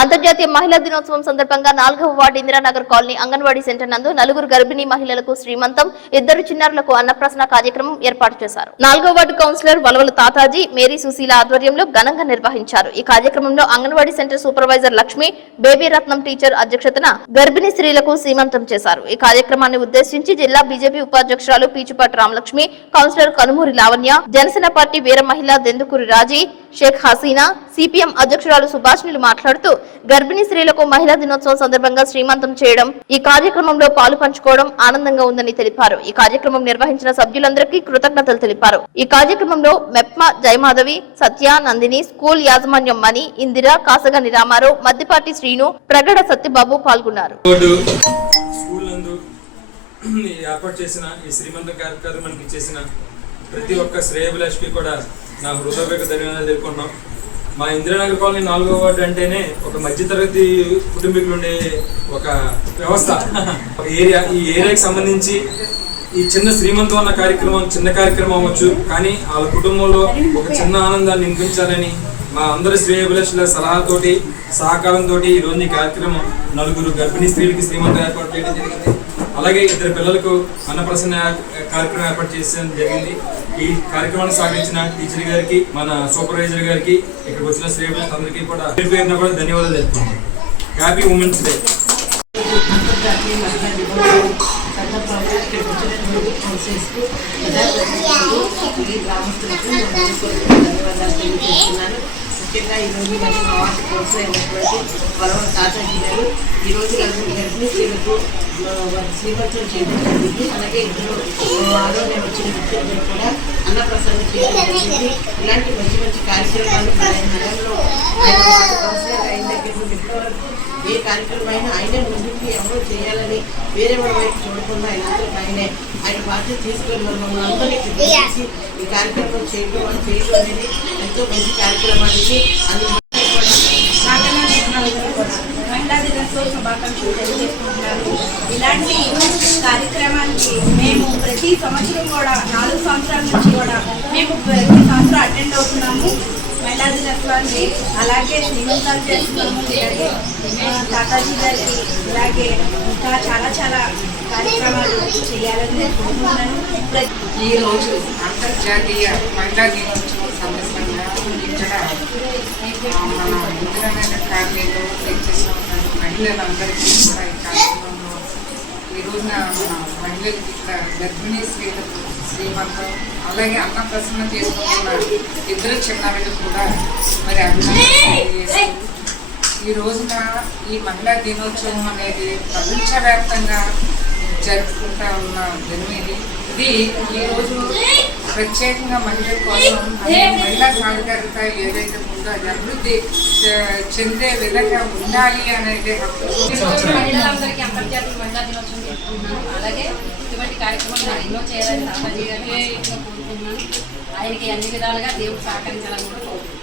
అంతర్జాతీయ మహిళా దినోత్సవం సందర్భంగా నాలుగవ ward Indiranagar colony anganwadi centre నందు నలుగురు గర్భిణీ మహిళలకు శ్రీమంతం ఇద్దరు చిన్నారులకు అన్నప్రసన కార్యక్రమం ఏర్పాటు చేశారు. నాలుగవ ward councillor Valavala Tataji Mary Susheela ఆధ్వర్యంలో ఘనంగా నిర్వహించారు. ఈ కార్యక్రమంలో anganwadi centre supervisor Lakshmi Baby Ratnam teacher అధ్యక్షతన గర్భిణీ స్త్రీలకు సీమంతం చేశారు. ఈ కార్యక్రమాన్ని ఉద్దేశించి జిల్లా బీజేపీ ఉపాధ్యక్షురాలు పీచుపాటి రామలక్ష్మి కౌన్సిలర్ కనుమూరి లావణ్య జనసేన పార్టీ వీర మహిళ దెందుకూరి రాజీ షేక్ హసీనా సిపిఎం అధ్యక్షురాలు సుభాష్నిలు మాట్లాడుతూ గర్భిణీ స్త్రీలకు మహిళా దినోత్సవం సందర్భంగా శ్రీమంతం చేయడం ఈ కార్యక్రమంలో పాలు పంచుకోవడం ఆనందంగా ఉందని తెలిపారు. ఈ కార్యక్రమం నిర్వహించిన సభ్యులందరికీ కృతజ్ఞతలు తెలిపారు. ఈ కార్యక్రమంలో మెప్మ జయమాధవి సత్య నందిని స్కూల్ యాజమాన్యం మణి ఇందిర కాసగని రామారావు మద్దిపాటి శ్రీను ప్రగడ సత్యబాబు పాల్గొన్నారు. ఏర్పాటు చేసిన ఈ శ్రీమంత కార్యక్రమానికి ప్రతి ఒక్క శ్రేయభిలాష్కి కూడా నా హృదయపూర్వక ధన్యవాదాలు తెలుపుకుంటున్నాం. మా ఇందిరానగర్ కాలనీ నాలుగో వార్డు అంటేనే ఒక మధ్యతరగతి కుటుంబీకులు ఉండే ఒక వ్యవస్థ. ఒక ఏరియా ఈ ఏరియాకి సంబంధించి ఈ చిన్న శ్రీమంతం అన్న కార్యక్రమం చిన్న కార్యక్రమం అవ్వచ్చు. కానీ వాళ్ళ కుటుంబంలో ఒక చిన్న ఆనందాన్ని నింపించాలని మా అందరి శ్రేయభిలాషుల సలహాతోటి సహకారంతో ఈ రోజు ఈ కార్యక్రమం నలుగురు గర్భిణీ స్త్రీలకి శ్రీమంతం ఏర్పాటు చేయడం జరిగింది. అలాగే ఇద్దరు పిల్లలకు అన్నప్రసన్న కార్యక్రమం ఏర్పాటు చేసేది జరిగింది. ఈ కార్యక్రమాన్ని సాగించిన టీచర్ గారికి మన సూపర్వైజర్ గారికి ఇక్కడికి వచ్చిన శ్రేయభిలాష్ అందరికీ కూడా పేరున కూడా ధన్యవాదాలు తెలుపుతున్నాను. Happy women's day. గ్రామస్తులకు ధన్యవాదాలు. తెలియజేస్తున్నాను ముఖ్యంగా ఈరోజు మరి మా వార్డు కౌన్సిల్ అయినటువంటి వరవ గారు ఈరోజు నలుగురు గర్భిణీ స్త్రీలకు ఆ, చేయడం జరిగింది. అలాగే ఇద్దరు ఆరోగ్యం వచ్చిన వ్యక్తులకు కూడా అన్నప్రసన్న చేయడం జరిగింది. ఇలాంటి మంచి మంచి కార్యక్రమాలు మన నగరంలో ఆయన కౌన్సిలర్ అయిన దగ్గర నుండి ఇప్పటివరకు ఏ కార్యక్రమం అయినా ఆయనే ముందుకి ఎవరో చేయాలని వేరే వాళ్ళ వైపు చూడకుండా ఆయన అందరికి ఆయనే ఆయన బాధ్యత తీసుకొని మమ్మల్ని అందరినీ చేసి ఈ కార్యక్రమం చేయడం అని చేయడం అనేది ఎంతో మంచి కార్యక్రమానికి అందులో కాకినాడ మహిళా దినోత్సవ శుభాకాంక్షలు తెలియజేసుకుంటున్నాను ఇలాంటి కార్యక్రమానికి మేము ప్రతి సంవత్సరం కూడా నాలుగు సంవత్సరాల నుంచి కూడా మేము ప్రతి సంవత్సరం అటెండ్ అవుతున్నాము. మహిళా అలాగే శ్రీమంతాలు చేస్తున్నాము ఇలాగే తాతాజీ గారికి ఇలాగే ఇంకా చాలా చాలా కార్యక్రమాలు చేయాలని నేను కోరుకుంటున్నాను. ఈ రోజు అంతర్జాతీయ మహిళా దినోత్సవం సందర్భంగా ఇక్కడ మన ఇందిరానగర్ కాలనీలో తెచ్చేసినటువంటి మహిళలందరికీ కూడా ఈ కార్యక్రమంలో మన మహిళలకి ఇక్కడ గర్భిణీ స్త్రీలకు శ్రీమంతం అలాగే అన్నప్రసన్న చేసుకుంటున్న ఇద్దరు చిన్నారులు కూడా మరి తెలియజేస్తూ ఈ రోజున ఈ మహిళా దినోత్సవం అనేది ప్రపంచవ్యాప్తంగా జరుపుకుంటా ఉన్న దినం ఇది ఇది ఈ రోజు ప్రత్యేకంగా మహిళల కోసం మహిళా సాధికారిత ఏదైతే ఉందో అది అభివృద్ధి చె- చెందే విధంగా ఉండాలి అనేది హక్కు మహిళలందరికీ అంతర్జాతీయ మహిళా దినోత్సవం అలాగే ఇటువంటి కార్యక్రమాలు ఎన్నో చేయాలని తాతాజీ గారికి కోరుకుంటున్నాను. ఆయనకి అన్ని విధాలుగా దేవుడు సహకరించాలని కూడా కోరుకుంటున్నాను.